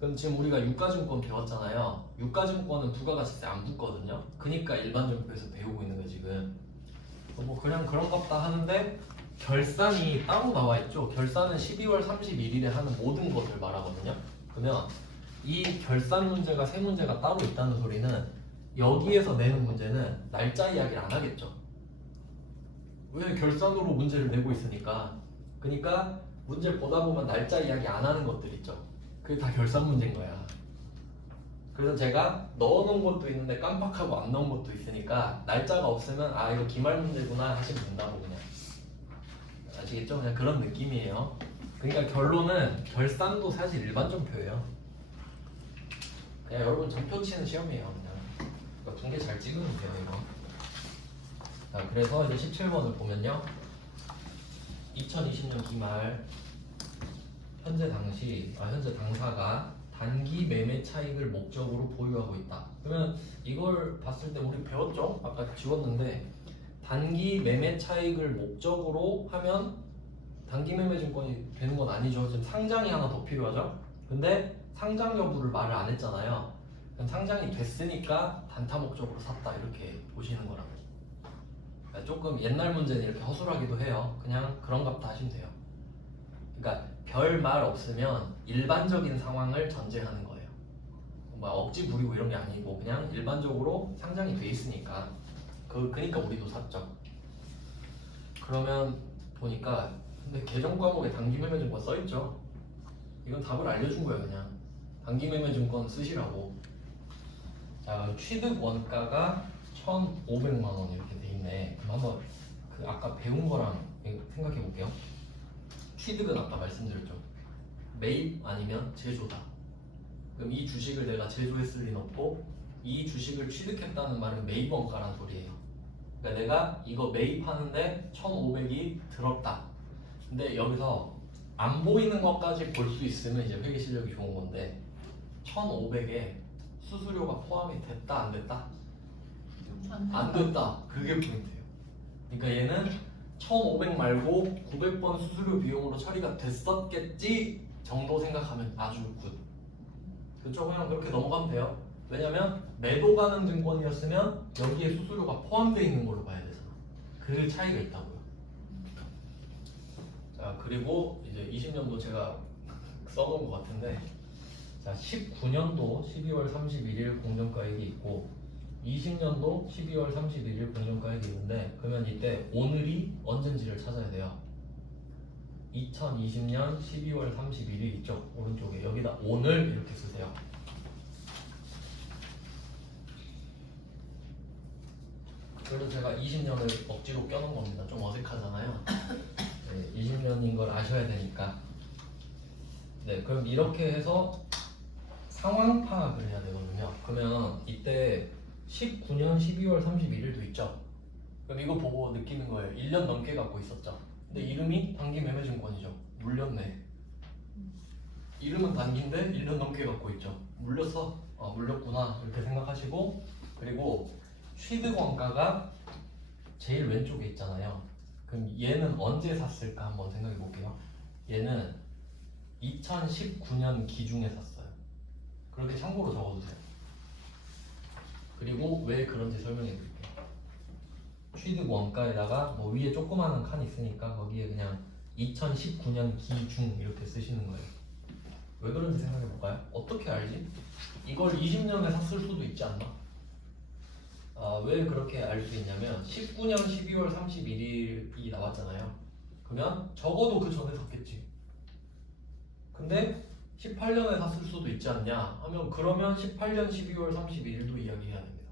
그럼 지금 우리가 유가증권 배웠잖아요. 유가증권은 부가가치세 안 붙거든요. 그러니까 일반 전표에서 배우고 있는 거예요 지금. 뭐 그냥 그런갑다 하는데 결산이 따로 나와 있죠. 결산은 12월 31일에 하는 모든 것을 말하거든요. 그러면 이 결산 문제가 세 문제가 따로 있다는 소리는 여기에서 내는 문제는 날짜 이야기를 안 하겠죠. 왜 결산으로 문제를 내고 있으니까. 그러니까 문제 보다 보면 날짜 이야기 안 하는 것들 있죠. 그게 다 결산 문제인 거야. 그래서 제가 넣어놓은 것도 있는데 깜빡하고 안 넣은 것도 있으니까 날짜가 없으면 아 이거 기말 문제구나 하시면 된다고 그냥. 아시겠죠? 그냥 그런 느낌이에요. 그러니까 결론은 결산도 사실 일반 전표예요. 그냥 여러분 전표 치는 시험이에요. 그냥 둥게 잘 찍으면 돼요 이거. 자, 그래서 이제 17번을 보면요. 2020년 기말 현재 당사가 단기 매매 차익을 목적으로 보유하고 있다. 그러면 이걸 봤을 때 우리 배웠죠? 아까 지웠는데 단기 매매 차익을 목적으로 하면 단기 매매 증권이 되는 건 아니죠. 지금 상장이 하나 더 필요하죠. 근데 상장 여부를 말을 안 했잖아요. 그럼 상장이 됐으니까 단타 목적으로 샀다 이렇게 보시는 거라고. 조금 옛날 문제는 이렇게 허술하기도 해요. 그냥 그런갑다 하시면 돼요. 그러니까 별 말 없으면 일반적인 상황을 전제하는 거예요. 뭐 억지 부리고 이런 게 아니고 그냥 일반적으로 상장이 돼 있으니까. 그러니까 우리도 샀죠. 그러면 보니까 근데 개정 과목에 단기매매증권 써있죠. 이건 답을 알려준 거예요. 그냥 단기매매증권 쓰시라고. 자, 취득 원가가 1,500만 원 이렇게 돼 있네. 그럼 한번 그 아까 배운 거랑 생각해 볼게요. 취득은 아까 말씀드렸죠. 매입 아니면 제조다. 그럼 이 주식을 내가 제조했을 리는 없고 이 주식을 취득했다는 말은 매입 원가란 소리예요. 그러니까 내가 이거 매입하는데 1,500이 들었다. 근데 여기서 안 보이는 것까지 볼 수 있으면 이제 회계 실력이 좋은 건데 1,500에 수수료가 포함이 됐다 안 됐다? 안 됐다. 그게 포인트예요. 그러니까 얘는 1500 말고 900번 수수료 비용으로 처리가 됐었겠지 정도 생각하면 아주 굿. 그쵸? 그냥 그렇게 넘어가면 돼요. 왜냐면 매도 가능 증권이었으면 여기에 수수료가 포함되어 있는 걸로 봐야 되잖아. 그 차이가 있다고요. 자, 그리고 이제 20년도 제가 써놓은 것 같은데, 자, 19년도 12월 31일 공정가액이 있고 20년도 12월 31일 공정가액이 있는데, 그러면 이때 오늘이 언젠지를 찾아야 돼요. 2020년 12월 31일 있죠? 오른쪽에 여기다 오늘 이렇게 쓰세요. 그래서 제가 20년을 억지로 껴놓은 겁니다. 좀 어색하잖아요. 네, 20년인 걸 아셔야 되니까. 네, 그럼 이렇게 해서 상황 파악을 해야 되거든요. 그러면 이때 19년 12월 31일도 있죠? 그럼 이거 보고 느끼는 거예요. 1년 넘게 갖고 있었죠? 근데 이름이 단기매매증권이죠. 물렸네. 이름은 단기인데 1년 넘게 갖고 있죠. 물렸어. 물렸구나. 이렇게 생각하시고, 그리고 취득 원가가 제일 왼쪽에 있잖아요. 그럼 얘는 언제 샀을까 한번 생각해 볼게요. 얘는 2019년 기중에 샀어요. 그렇게 참고로 적어두세요. 그리고 왜 그런지 설명해 드릴게요. 취득 원가에다가 뭐 위에 조그마한 칸 있으니까 거기에 그냥 2019년 기중 이렇게 쓰시는 거예요. 왜 그런지 생각해 볼까요? 어떻게 알지? 이걸 20년에 샀을 수도 있지 않나? 왜 그렇게 알 수 있냐면 19년 12월 31일이 나왔잖아요. 그러면 적어도 그 전에 샀겠지. 근데 18년에 샀을 수도 있지 않냐 하면, 그러면 18년 12월 31일도 이야기해야 됩니다.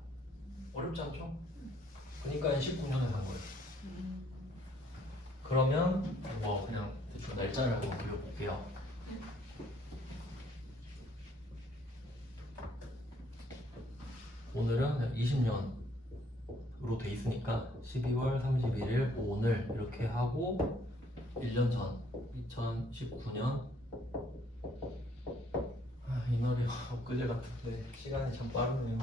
어렵지 않죠? 그러니까 19년에 산 거예요. 그러면 뭐 그냥 대충 날짜를 한번 그려볼게요. 오늘은 20년으로 돼 있으니까 12월 31일 오늘 이렇게 하고, 1년 전 2019년, 이 날이 엊그제 같은데 시간이 참 빠르네요.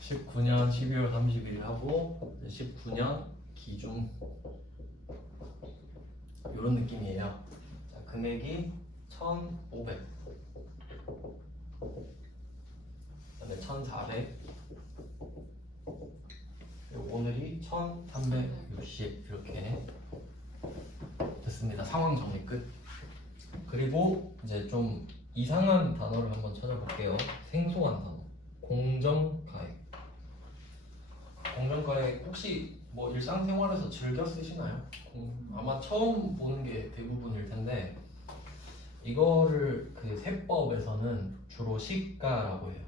19년 12월 31일 하고 19년 기중, 이런 느낌이에요. 자, 금액이 1,500, 그다음에 1,400, 그리고 오늘이 1,360 이렇게 됐습니다. 상황 정리 끝. 그리고 이제 좀 이상한 단어를 한번 찾아볼게요. 생소한 단어. 공정가액. 공정가액 혹시 뭐 일상생활에서 즐겨 쓰시나요? 아마 처음 보는 게 대부분일 텐데, 이거를 그 세법에서는 주로 시가라고 해요.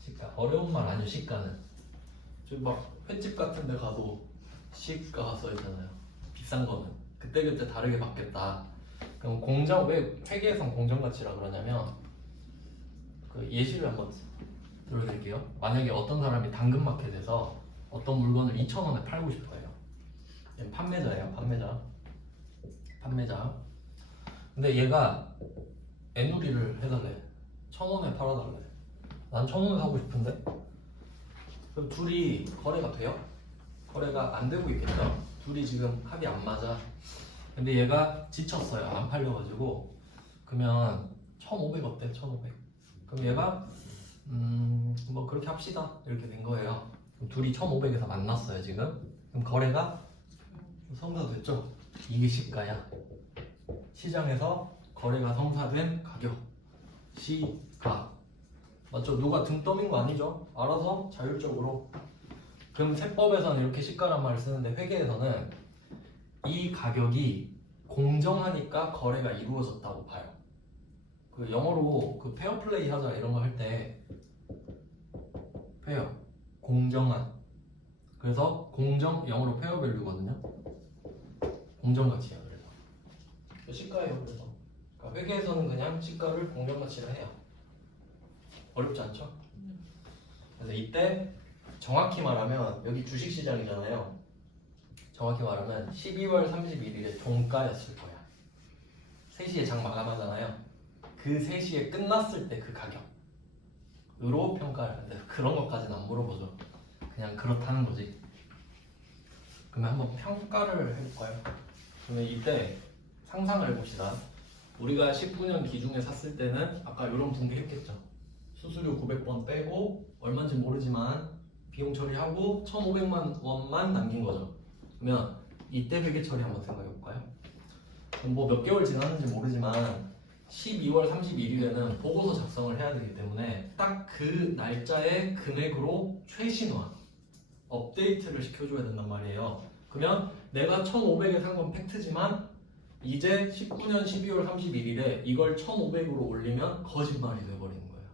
시가. 어려운 말 아니에요, 시가는. 지금 막 횟집 같은 데 가도 시가 써있잖아요. 비싼 거는 그때그때 다르게 받겠다. 그럼 왜 회계에선 공정가치라 그러냐면, 그 예시를 한번 들어드릴게요. 만약에 어떤 사람이 당근마켓에서 어떤 물건을 2,000원에 팔고 싶어요. 판매자예요, 판매자. 근데 얘가 애누리를 해달래. 1,000원에 팔아달래. 난 1,000원에 사고 싶은데? 그럼 둘이 거래가 돼요? 거래가 안 되고 있겠죠? 둘이 지금 합이 안 맞아. 근데 얘가 지쳤어요. 안 팔려가지고. 그러면 1,500 어때? 1,500. 그럼 얘가 뭐 그렇게 합시다. 이렇게 된 거예요. 그럼 둘이 1,500에서 만났어요 지금. 그럼 거래가 성사됐죠? 이게 시가야. 시장에서 거래가 성사된 가격. 시가. 맞죠? 누가 등 떠민 거 아니죠? 알아서 자율적으로. 그럼 세법에서는 이렇게 시가란 말을 쓰는데, 회계에서는 이 가격이 공정하니까 거래가 이루어졌다고 봐요. 그 영어로 그 페어플레이 하자 이런 거 할 때, 페어, 공정한. 그래서 공정, 영어로 페어 밸류거든요. 공정 가치야. 그래서 시가예요. 그래서 그러니까 회계에서는 그냥 시가를 공정 가치라 해요. 어렵지 않죠? 그래서 이때 정확히 말하면 여기 주식시장이잖아요. 정확히 말하면 12월 31일에 종가였을 거야. 3시에 장 마감하잖아요. 그 3시에 끝났을 때 그 가격으로 평가를 하는데, 그런 것까지는 안 물어보죠. 그냥 그렇다는 거지. 그러면 한번 평가를 해볼까요? 그러면 이때 상상을 해봅시다. 우리가 19년 기준에 샀을 때는 아까 이런 분기했겠죠. 수수료 900번 빼고 얼마인지 모르지만 비용 처리하고 1,500만 원만 남긴 거죠. 그러면 이때 회계 처리 한번 생각해 볼까요? 뭐 몇 개월 지났는지 모르지만 12월 31일에는 보고서 작성을 해야 되기 때문에 딱 그 날짜의 금액으로 최신화, 업데이트를 시켜줘야 된단 말이에요. 그러면 내가 1,500에 산 건 팩트지만 이제 19년 12월 31일에 이걸 1,500으로 올리면 거짓말이 돼버리는 거예요.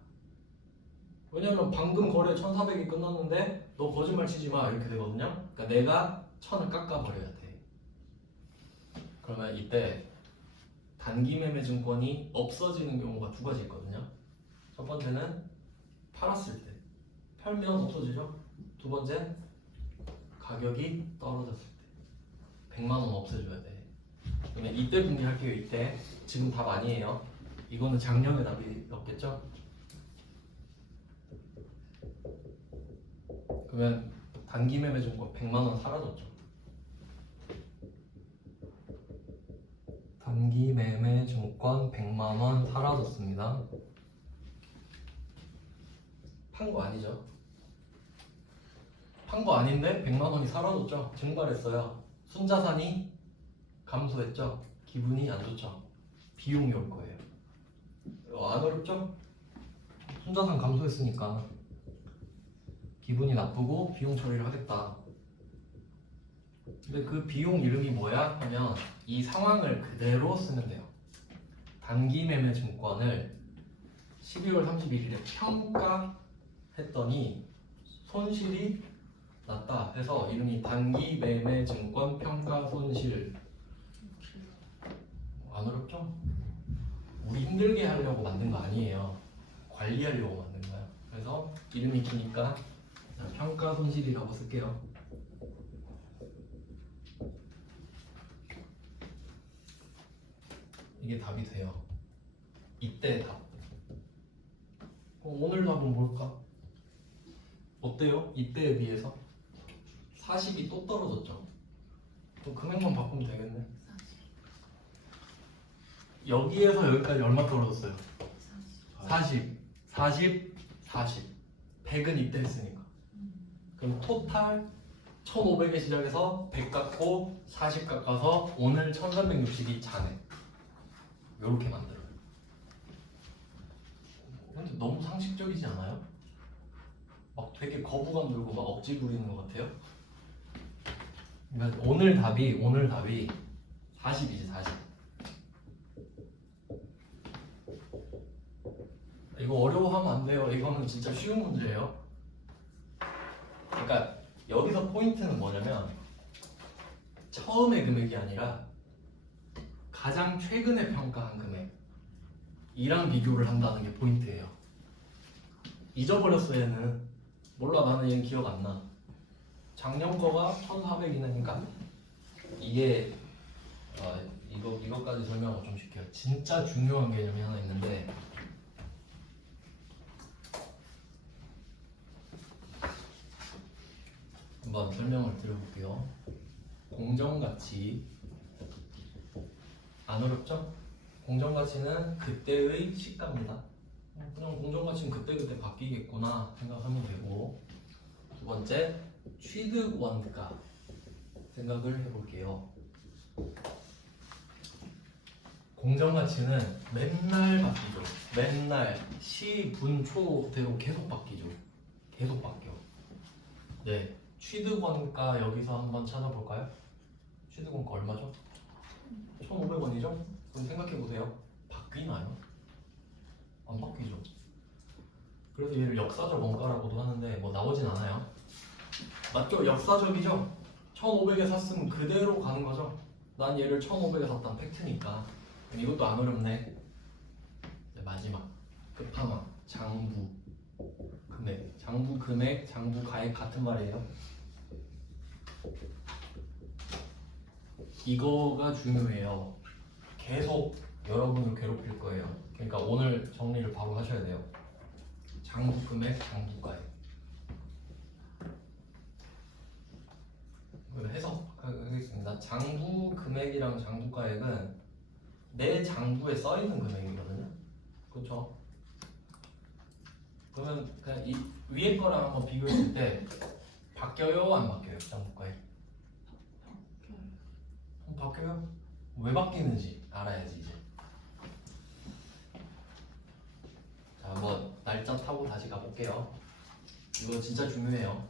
왜냐면 방금 거래 1,400이 끝났는데 너 거짓말 치지 마 이렇게 되거든요. 그러니까 내가 1,000을 깎아버려야 돼. 그러면 이때 단기 매매 증권이 없어지는 경우가 두 가지 있거든요. 첫 번째는 팔았을 때 팔면 없어지죠. 두 번째 가격이 떨어졌을 때 100만 원 없애줘야 돼. 그러면 이때 분기할게요. 이때 지금 답 아니에요. 이거는 작년에 답이었겠죠. 그러면 단기 매매 증권 100만 원 사라졌죠. 단기 매매 증권 100만 원 사라졌습니다. 판 거 아니죠? 판 거 아닌데 100만 원이 사라졌죠. 증발했어요. 순자산이 감소했죠. 기분이 안 좋죠. 비용이 올 거예요. 안 어렵죠? 순자산 감소했으니까 기분이 나쁘고 비용 처리를 하겠다. 근데 그 비용 이름이 뭐야? 하면 이 상황을 그대로 쓰면 돼요. 단기 매매 증권을 12월 31일에 평가했더니 손실이 났다 해서 이름이 단기 매매 증권 평가 손실. 안 어렵죠? 우리 힘들게 하려고 만든 거 아니에요. 관리하려고 만든 거예요. 그래서 이름이 기니까 평가 손실이라고 쓸게요. 이게 답이 돼요. 이때 답. 오늘 답은 뭘까? 어때요? 이때에 비해서 40이 또 떨어졌죠. 또 금액만 바꾸면 되겠네. 여기에서 여기까지 얼마 떨어졌어요? 40, 40, 40. 100은 이때 했으니까. 그럼 토탈 1500에 시작해서 100 깎고 40 깎아서 오늘 1360이 잔액. 요렇게 만들어요. 근데 너무 상식적이지 않아요? 막 되게 거부감 들고 막 억지 부리는 것 같아요. 그러니까 오늘 답이 40이지 40. 이거 어려워하면 안 돼요. 이거는 진짜 쉬운 문제예요. 그러니까 여기서 포인트는 뭐냐면 처음의 금액이 아니라 가장 최근에 평가한 금액이랑 비교를 한다는 게 포인트예요. 잊어버렸어 얘는. 몰라 나는 얘는 기억 안 나. 작년 거가 1,400이니까 이게 이거까지 설명을 좀 시켜요. 진짜 중요한 개념이 하나 있는데 한번 설명을 드려볼게요. 공정가치 안 어렵죠? 공정가치는 그때의 시가입니다. 그냥 공정가치는 그때그때 바뀌겠구나 생각하면 되고, 두 번째 취득원가 생각을 해볼게요. 공정가치는 맨날 바뀌죠. 맨날 시, 분, 초대로 계속 바뀌죠. 계속 바뀌어. 네, 취득원가 여기서 한번 찾아볼까요? 취득원가 얼마죠? 1,500원이죠? 그럼 생각해보세요. 바뀌나요? 안 바뀌죠. 그래서 얘를 역사적 원가라고도 하는데 뭐 나오진 않아요. 맞죠? 역사적이죠? 1,500에 샀으면 그대로 가는 거죠. 난 얘를 1,500에 샀단 팩트니까. 이것도 안 어렵네. 네, 마지막 끝판왕 장부 금액. 장부 금액, 장부 가액 같은 말이에요. 이거가 중요해요. 계속 여러분을 괴롭힐 거예요. 그러니까 오늘 정리를 바로 하셔야 돼요. 장부 금액, 장부 가액. 해석 하겠습니다. 장부 금액이랑 장부가액은 내 장부에 써 있는 금액이거든요. 그렇죠? 그러면 그냥 이 위에 거랑 한번 비교했을 때 바뀌어요, 안 바뀌어요? 장부가액 바뀌어요? 왜 바뀌는지 알아야지 이제. 자, 한번 날짜 타고 다시 가볼게요. 이거 진짜 중요해요.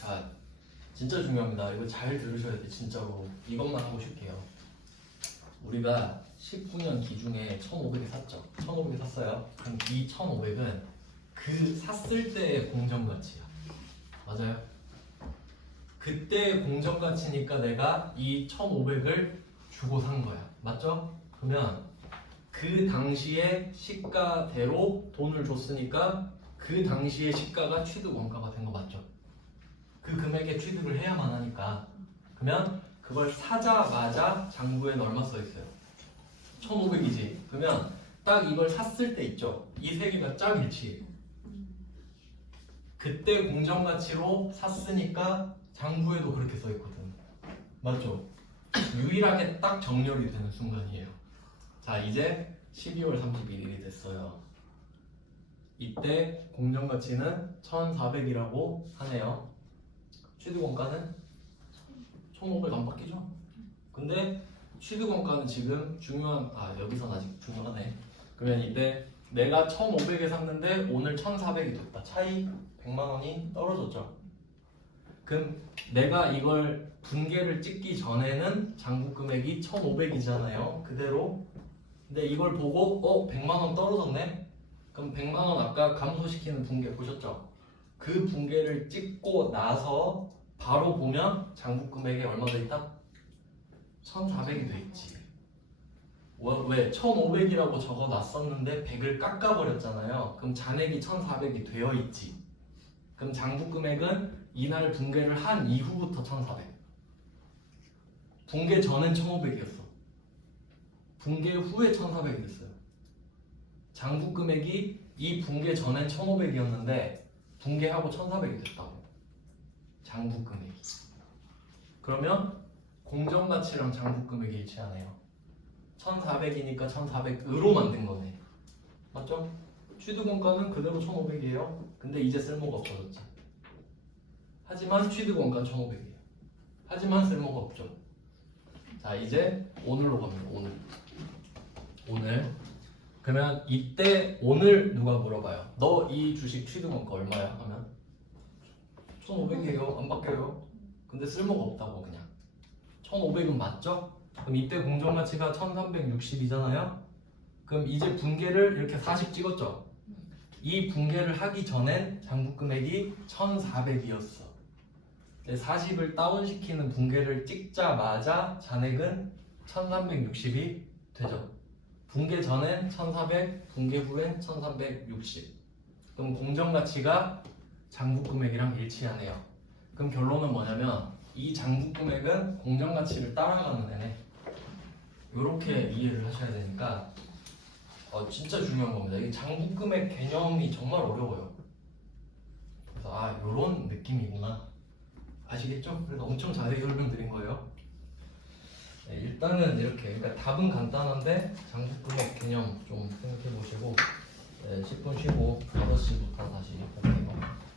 자, 진짜 중요합니다. 이거 잘 들으셔야 돼, 진짜로. 이것만 하고 쉴게요. 우리가 19년 기중에 1,500에 샀죠. 1,500에 샀어요. 그럼 이 1,500은 그 샀을 때의 공정가치야. 맞아요? 그때의 공정가치니까 내가 이 1,500을 주고 산 거야. 맞죠? 그러면 그 당시의 시가대로 돈을 줬으니까 그 당시의 시가가 취득 원가가 된 거 맞죠? 그 금액에 취득을 해야만 하니까. 그러면 그걸 사자마자 장부에는 얼마 써 있어요? 1,500이지. 그러면 딱 이걸 샀을 때 있죠. 이 세 개가 짝 일치해. 그때 공정가치로 샀으니까 장부에도 그렇게 써 있거든. 맞죠? 유일하게 딱 정렬이 되는 순간이에요. 자, 이제 12월 31일이 됐어요. 이때 공정가치는 1,400이라고 하네요. 취득원가는 1,500 안 바뀌죠? 근데 취득원가는 지금 중요한, 여기선 아직 중요하네. 그러면 이때 내가 1,500에 샀는데 오늘 1,400이 됐다. 차이 100만 원이 떨어졌죠. 그럼 내가 이걸 분계를 찍기 전에는 장부 금액이 1,500이잖아요. 그대로. 근데 이걸 보고 100만 원 떨어졌네. 그럼 100만 원 아까 감소시키는 분계 보셨죠? 그 분계를 찍고 나서 바로 보면 장부 금액에 얼마 돼 있다? 1,400이 돼 있지. 왜? 1,500이라고 적어 놨었는데 100을 깎아버렸잖아요. 그럼 잔액이 1,400이 되어 있지. 그럼 장부 금액은 이날 분계를 한 이후부터 1,400. 분계 전엔 1,500이었어. 분계 후에 1,400이 됐어요. 장부 금액이 이 분계 전엔 1,500이었는데 분계하고 1,400이 됐다고. 장부 금액이. 그러면 공정가치랑 장부 금액이 일치하네요. 1,400이니까 1,400으로 만든 거네. 맞죠? 취득원가는 그대로 1,500이에요. 근데 이제 쓸모가 없어졌지. 하지만 취득원가는 1,500이에요. 하지만 쓸모가 없죠. 자, 이제 오늘로 갑니다. 오늘. 그러면 이때 오늘 누가 물어봐요? 너 이 주식 취득원가 얼마야? 하면 1,500이에요. 안 바뀌어요. 근데 쓸모가 없다고 그냥. 1,500은 맞죠? 그럼 이때 공정가치가 1,360이잖아요. 그럼 이제 분계를 이렇게 40 찍었죠? 이 분계를 하기 전엔 장부 금액이 1,400이었어. 40을 다운시키는 분계를 찍자마자 잔액은 1,360이 되죠. 분계 전엔 1,400, 분계 후엔 1,360. 그럼 공정가치가 장부 금액이랑 일치하네요. 그럼 결론은 뭐냐면 이 장부 금액은 공정가치를 따라가는 애네. 이렇게 이해를 하셔야 되니까 진짜 중요한 겁니다. 이 장부 금액 개념이 정말 어려워요. 그래서 이런 느낌이구나. 아시겠죠? 그래서 엄청 자세히 설명드린 거예요. 네, 일단은 이렇게. 그러니까 답은 간단한데 장부 금액 개념 좀 생각해 보시고 10분 쉬고 5시부터 다시 볼게요.